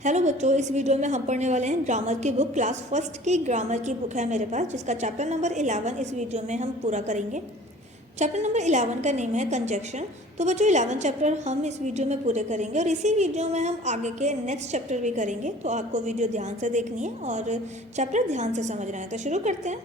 Hello बच्चों, इस video में हम पढ़ने वाले हैं ग्रामर की बुक। क्लास फर्स्ट की ग्रामर की बुक है मेरे पास, जिसका चैप्टर नंबर 11 इस वीडियो में हम पूरा करेंगे। चैप्टर नंबर 11 का नेम है कंजक्शन। तो बच्चों 11 चैप्टर हम इस वीडियो में पूरे करेंगे और इसी वीडियो में हम आगे के नेक्स्ट चैप्टर भी करेंगे। तो आपको वीडियो ध्यान से देखनी है और चैप्टर ध्यान से समझना है। तो शुरू करते हैं।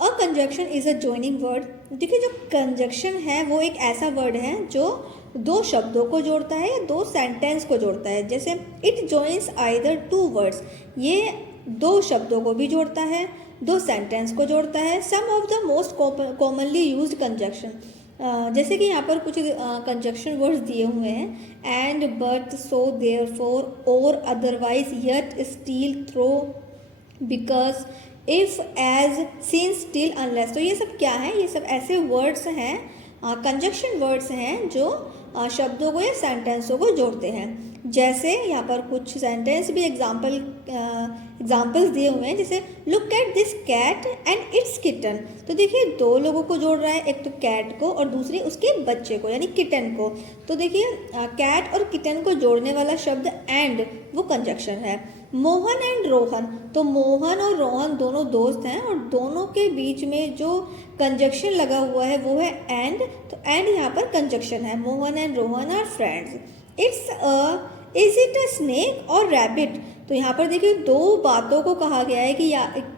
A conjunction is a joining word. देखिए, जो कंजक्शन है वो एक ऐसा वर्ड है जो दो शब्दों को जोड़ता है या दो सेंटेंस को जोड़ता है। जैसे it joins either two words, ये दो शब्दों को भी जोड़ता है, दो सेंटेंस को जोड़ता है। Some of the most commonly used conjunction, जैसे कि यहाँ पर कुछ कंजक्शन वर्ड्स दिए हुए हैं। एंड, बट, सो, देयरफॉर, और, otherwise, yet, still, though, because, if, as, since, still, unless. तो ये सब क्या है? ये सब ऐसे वर्ड्स हैं, कंजक्शन वर्ड्स हैं जो शब्दों को या सेंटेंसों को जोड़ते हैं। जैसे यहाँ पर कुछ सेंटेंस भी एग्जाम्पल्स दिए हुए हैं। जैसे look at this cat and it's kitten. तो देखिए, दो लोगों को जोड़ रहा है, एक तो कैट को और दूसरी उसके बच्चे को यानी किटन को। तो देखिए, कैट और किटन को जोड़ने वाला शब्द एंड, वो कंजक्शन है। मोहन एंड रोहन, तो मोहन और रोहन दोनों दोस्त हैं और दोनों के बीच में जो कंजक्शन लगा हुआ है वो है एंड। तो एंड यहाँ पर कंजक्शन है। Mohan and Rohan are friends. Is it a snake और रैबिट। तो यहाँ पर देखिए, दो बातों को कहा गया है कि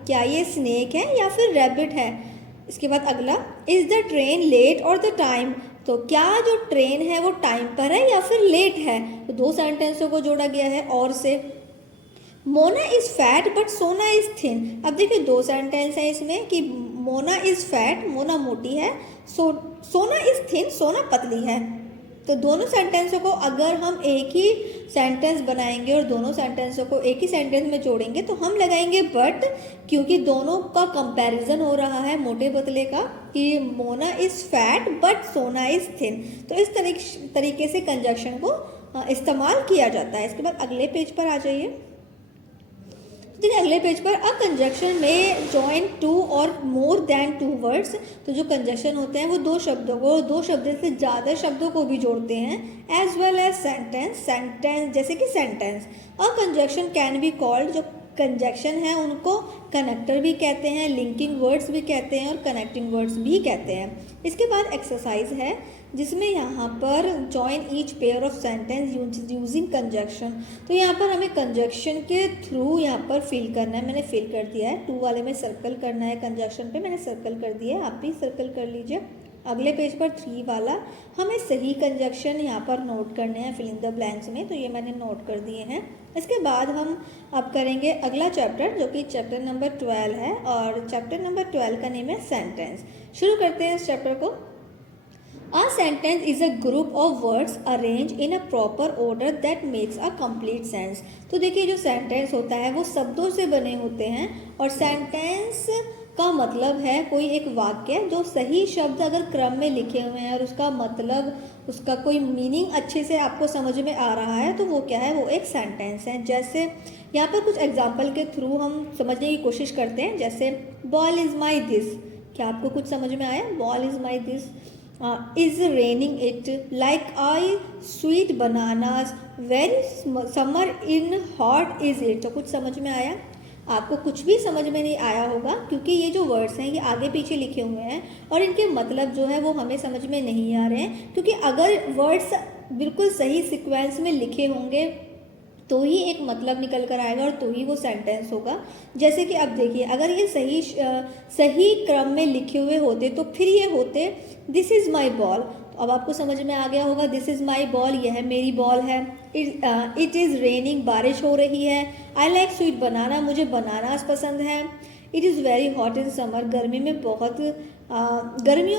क्या ये स्नेक है या फिर रैबिट है। इसके बाद अगला, इज द ट्रेन लेट और द टाइम। तो क्या जो ट्रेन है वो टाइम पर है या फिर लेट है। तो दो सेंटेंसों को जोड़ा गया है और से। मोना इज फैट बट सोना इज थिन। अब देखिए, दो सेंटेंस है इसमें कि मोना इज फैट, मोना मोटी है, सोना इज थिन, सोना पतली है। तो दोनों सेंटेंसों को अगर हम एक ही सेंटेंस बनाएंगे और दोनों सेंटेंसों को एक ही सेंटेंस में जोड़ेंगे तो हम लगाएंगे बट, क्योंकि दोनों का कंपैरिजन हो रहा है मोटे पतले का, कि मोना इज फैट बट सोना इज थिन। तो इस तरीके से कंजक्शन को इस्तेमाल किया जाता है। इसके बाद अगले पेज पर आ जाइए। देखिए, अगले पेज पर अ कंजक्शन में जॉइन टू और मोर देन टू वर्ड्स। तो जो कंजक्शन होते हैं वो दो शब्दों से ज़्यादा शब्दों को भी जोड़ते हैं। एज वेल एज सेंटेंस जैसे कि sentence. A conjunction can be called, जो कंजक्शन है उनको कनेक्टर भी कहते हैं, लिंकिंग वर्ड्स भी कहते हैं और कनेक्टिंग वर्ड्स भी कहते हैं। इसके बाद एक्सरसाइज है जिसमें यहाँ पर join each pair of sentence using conjunction. तो यहाँ पर हमें कंजक्शन के थ्रू यहाँ पर फिल करना है। मैंने फिल कर दिया है, 2 वाले में सर्कल करना है। कंजक्शन पे मैंने सर्कल कर दिया है, आप भी सर्कल कर लीजिए। अगले पेज पर 3 वाला हमें सही कंजक्शन यहाँ पर नोट करने हैं फिल इन द ब्लैंक्स में। तो ये मैंने नोट कर दिए हैं। इसके बाद हम अब करेंगे अगला चैप्टर, जो कि चैप्टर नंबर 12 है और चैप्टर नंबर 12 का नेम है सेंटेंस। शुरू करते हैं इस चैप्टर को। A sentence is a group of words arranged in a proper order that makes a complete sense। तो देखिए, जो सेंटेंस होता है वो शब्दों से बने होते हैं और सेंटेंस का मतलब है कोई एक वाक्य जो सही शब्द अगर क्रम में लिखे हुए हैं और उसका मतलब, उसका कोई मीनिंग अच्छे से आपको समझ में आ रहा है तो वो क्या है, वो एक सेंटेंस है। जैसे यहाँ पर कुछ एग्जाम्पल के थ्रू हम समझने की कोशिश करते हैं। जैसे बॉल इज़ माई दिस, क्या आपको कुछ समझ में आया? Ball is my this. Is raining it, like I sweet bananas, very summer in hot is it। तो कुछ समझ में आया? आपको कुछ भी समझ में नहीं आया होगा क्योंकि ये जो वर्ड्स हैं ये आगे पीछे लिखे हुए हैं और इनके मतलब जो है वो हमें समझ में नहीं आ रहे हैं। क्योंकि अगर वर्ड्स बिल्कुल सही सीक्वेंस में लिखे होंगे तो ही एक मतलब निकल कर आएगा और तो ही वो सेंटेंस होगा। जैसे कि अब देखिए, अगर ये सही क्रम में लिखे हुए होते तो फिर ये होते दिस इज़ माई बॉल। तो अब आपको समझ में आ गया होगा, दिस इज़ माई बॉल, यह मेरी बॉल है। इट इज़ रेनिंग, बारिश हो रही है। आई लाइक स्वीट बनाना, मुझे बनानास पसंद है। It is very hot in summer, गर्मियों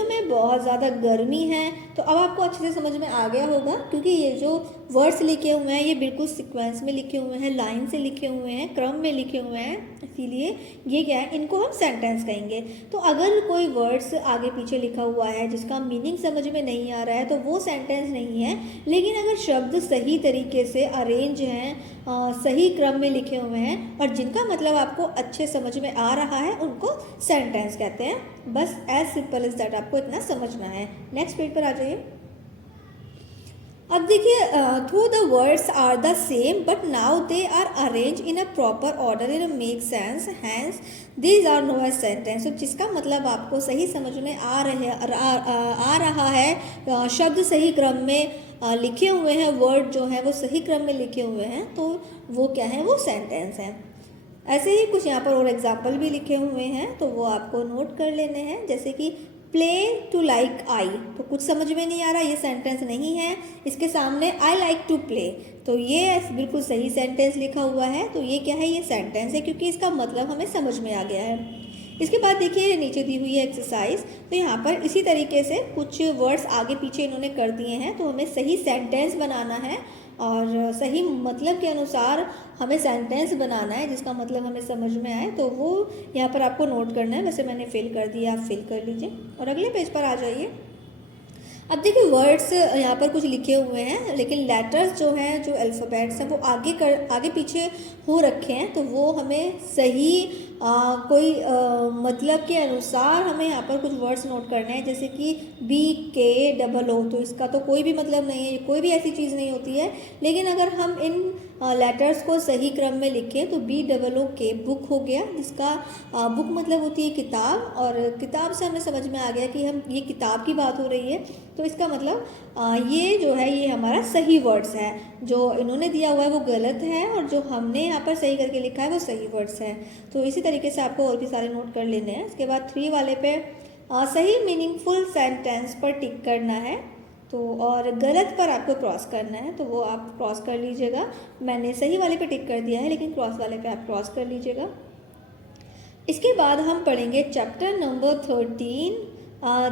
में बहुत ज़्यादा गर्मी है। तो अब आपको अच्छे से समझ में आ गया होगा क्योंकि ये जो वर्ड्स लिखे हुए हैं ये बिल्कुल सीक्वेंस में लिखे हुए हैं, लाइन से लिखे हुए हैं, क्रम में लिखे हुए हैं, इसीलिए ये क्या है, इनको हम सेंटेंस कहेंगे। तो अगर कोई वर्ड्स आगे पीछे लिखा हुआ है जिसका मीनिंग समझ में नहीं आ रहा है तो वो सेंटेंस नहीं है। लेकिन अगर शब्द सही तरीके से अरेंज हैं, सही क्रम में लिखे हुए हैं और जिनका मतलब आपको अच्छे समझ में आ रहा है उनको सेंटेंस कहते हैं। बस एज सिंपल इज दैट, आपको इतना समझना है। नेक्स्ट पेज पर आ जाइए। अब देखिए, though the words are the same but now they are arrange in a proper order in make sense, hence these are no as sentence. तो जिसका मतलब आपको सही समझ में आ रहा है, शब्द सही क्रम में लिखे हुए हैं, वर्ड जो है वो सही क्रम में लिखे हुए हैं, तो वो क्या है, वो सेंटेंस है। ऐसे ही कुछ यहाँ पर और एग्जाम्पल भी लिखे हुए हैं, तो वो आपको नोट कर लेने हैं। जैसे कि प्ले टू लाइक आई, तो कुछ समझ में नहीं आ रहा, ये सेंटेंस नहीं है। इसके सामने आई लाइक टू प्ले, तो ये बिल्कुल सही सेंटेंस लिखा हुआ है, तो ये क्या है, ये सेंटेंस है, क्योंकि इसका मतलब हमें समझ में आ गया है। इसके बाद देखिए नीचे दी हुई है एक्सरसाइज, तो यहाँ पर इसी तरीके से कुछ वर्ड्स आगे पीछे इन्होंने कर दिए हैं, तो हमें सही सेंटेंस बनाना है और सही मतलब के अनुसार हमें सेंटेंस बनाना है जिसका मतलब हमें समझ में आए, तो वो यहाँ पर आपको नोट करना है। वैसे मैंने फिल कर दिया, आप फिल कर लीजिए और अगले पेज पर आ जाइए। अब देखिए वर्ड्स यहाँ पर कुछ लिखे हुए हैं, लेकिन लेटर्स जो हैं, जो अल्फ़ाबेट्स हैं, वो आगे पीछे हो रखे हैं, तो वो हमें सही कोई मतलब के अनुसार हमें यहाँ पर कुछ वर्ड्स नोट करने हैं। जैसे कि BKOO, तो इसका तो कोई भी मतलब नहीं है, ये कोई भी ऐसी चीज़ नहीं होती है, लेकिन अगर हम इन लेटर्स को सही क्रम में लिखें तो BOOK बुक हो गया, जिसका बुक मतलब होती है किताब, और किताब से हमें समझ में आ गया कि हम ये किताब की बात हो रही है, तो इसका मतलब ये जो है ये हमारा सही वर्ड्स है, जो इन्होंने दिया हुआ है वो गलत है और जो हमने यहाँ पर सही करके लिखा है वो सही वर्ड्स है। तो इसी तरीके से आपको और भी सारे नोट कर लेने हैं। इसके बाद 3 वाले पे सही मीनिंगफुल सेंटेंस पर टिक करना है, तो और गलत पर आपको क्रॉस करना है, तो वो आप क्रॉस कर लीजिएगा। मैंने सही वाले पे टिक कर दिया है, लेकिन क्रॉस वाले पे आप क्रॉस कर लीजिएगा। इसके बाद हम पढ़ेंगे चैप्टर नंबर 13,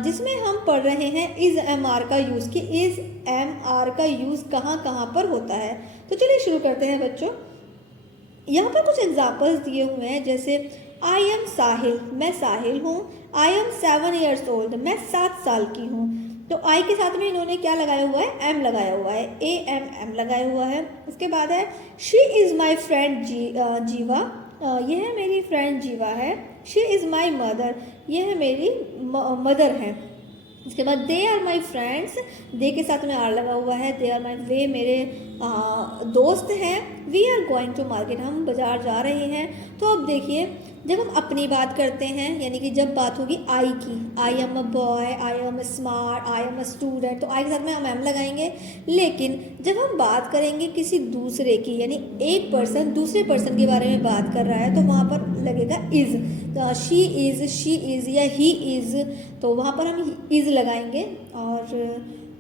जिसमें हम पढ़ रहे हैं इज़ MR का यूज़, कि इज़ MR का यूज़ कहाँ कहाँ पर होता है। तो चलिए शुरू करते हैं बच्चों। यहाँ पर कुछ एग्जाम्पल्स दिए हुए हैं, जैसे आई एम साहिल, मैं साहिल हूँ। आई एम 7 years old, मैं 7 साल की हूँ। तो आई के साथ में इन्होंने क्या लगाया हुआ है, एम लगाया हुआ है, AMM लगाया हुआ है। उसके बाद है शी इज़ माई फ्रेंड जीवा, यह है मेरी फ्रेंड जीवा है। शी इज़ माई मदर, यह है मेरी मदर है। इसके बाद दे आर माई फ्रेंड्स, दे के साथ में आर लगा हुआ है। दे आर माई, वे मेरे दोस्त हैं। We are going to market, हम बाज़ार जा रहे हैं। तो अब देखिए, जब हम अपनी बात करते हैं, यानी कि जब बात होगी आई की, I am a boy, I am smart, I am a student, तो आई के साथ में हम एम लगाएंगे। लेकिन जब हम बात करेंगे किसी दूसरे की, यानी एक पर्सन दूसरे पर्सन के बारे में बात कर रहा है, तो वहाँ पर लगेगा इज़। तो शी इज़ या ही इज़, तो वहाँ पर हम इज़ लगाएंगे।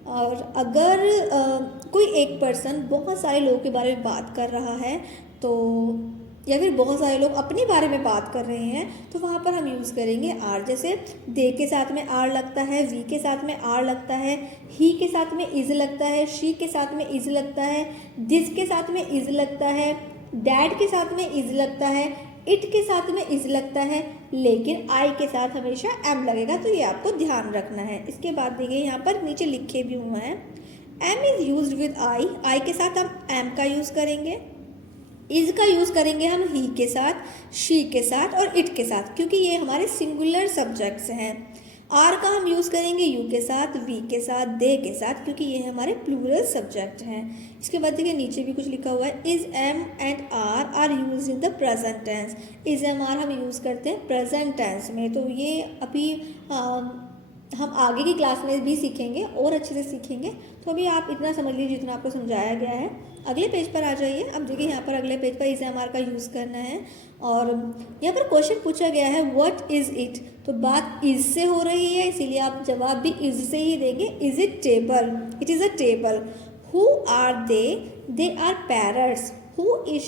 और अगर कोई एक पर्सन बहुत सारे लोगों के बारे में बात कर रहा है, तो या फिर बहुत सारे लोग अपने बारे में बात कर रहे हैं, तो वहाँ पर हम यूज़ करेंगे आर। जैसे दे के साथ में आर लगता है, वी के साथ में आर लगता है, ही के साथ में इज़ लगता है, शी के साथ में इज़ लगता है, दिस के साथ में इज़ लगता है, डैड के साथ में इज़ लगता है, इट के साथ में इज़ लगता है, लेकिन आई के साथ हमेशा एम लगेगा, तो ये आपको ध्यान रखना है। इसके बाद देखिए यहाँ पर नीचे लिखे भी हुए हैं, am is use with I के साथ हम एम का यूज़ करेंगे। इज़ का यूज़ करेंगे हम ही के साथ, शी के साथ और इट के साथ, क्योंकि ये हमारे सिंगुलर सब्जेक्ट्स हैं। आर का हम यूज़ करेंगे यू के साथ, वी के साथ, दे के साथ, क्योंकि ये हमारे प्लूरल सब्जेक्ट हैं। इसके बाद देखिए नीचे भी कुछ लिखा हुआ है, is am and are use in the present tense. Is am are हम यूज़ करते हैं प्रेजेंट टेंस में, तो ये अभी हम आगे की क्लास में भी सीखेंगे और अच्छे से सीखेंगे। तो अभी आप इतना समझ लीजिए जितना आपको समझाया गया है। अगले पेज पर आ जाइए। अब देखिए यहाँ पर अगले पेज पर इज़ एम आर का यूज़ करना है, और यहाँ पर क्वेश्चन पूछा गया है व्हाट इज़ इट, तो बात इज़ से हो रही है, इसीलिए आप जवाब भी इज़ से ही देंगे। Is it table, it is a table. Who are they are parrots. Who is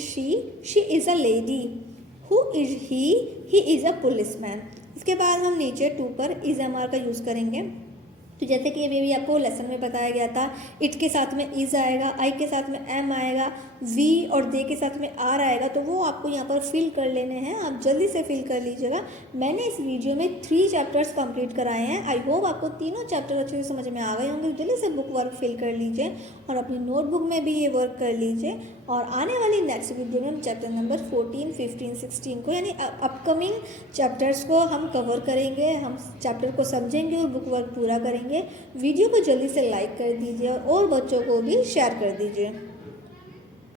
she is a lady. Who is he is a policeman. इसके बाद हम नीचे 2 पर इज़ एम आर का यूज़ करेंगे। तो जैसे कि अभी भी आपको लेसन में बताया गया था, इट के साथ में इज़ आएगा, आई के साथ में एम आएगा, वी और दे के साथ में आर आएगा तो वो आपको यहाँ पर फिल कर लेने हैं। आप जल्दी से फिल कर लीजिएगा। मैंने इस वीडियो में 3 चैप्टर्स कंप्लीट कराए हैं। आई होप आपको तीनों चैप्टर अच्छे से समझ में आ गए होंगे। जल्दी से बुक वर्क फिल कर लीजिए और अपनी नोटबुक में भी ये वर्क कर लीजिए। और आने वाली नेक्स्ट वीडियो में हम चैप्टर नंबर 14, 15, 16 को यानी अपकमिंग चैप्टर्स को हम कवर करेंगे। हम चैप्टर को समझेंगे और बुक वर्क पूरा करेंगे। वीडियो को जल्दी से लाइक कर दीजिए और बच्चों को भी शेयर कर दीजिए।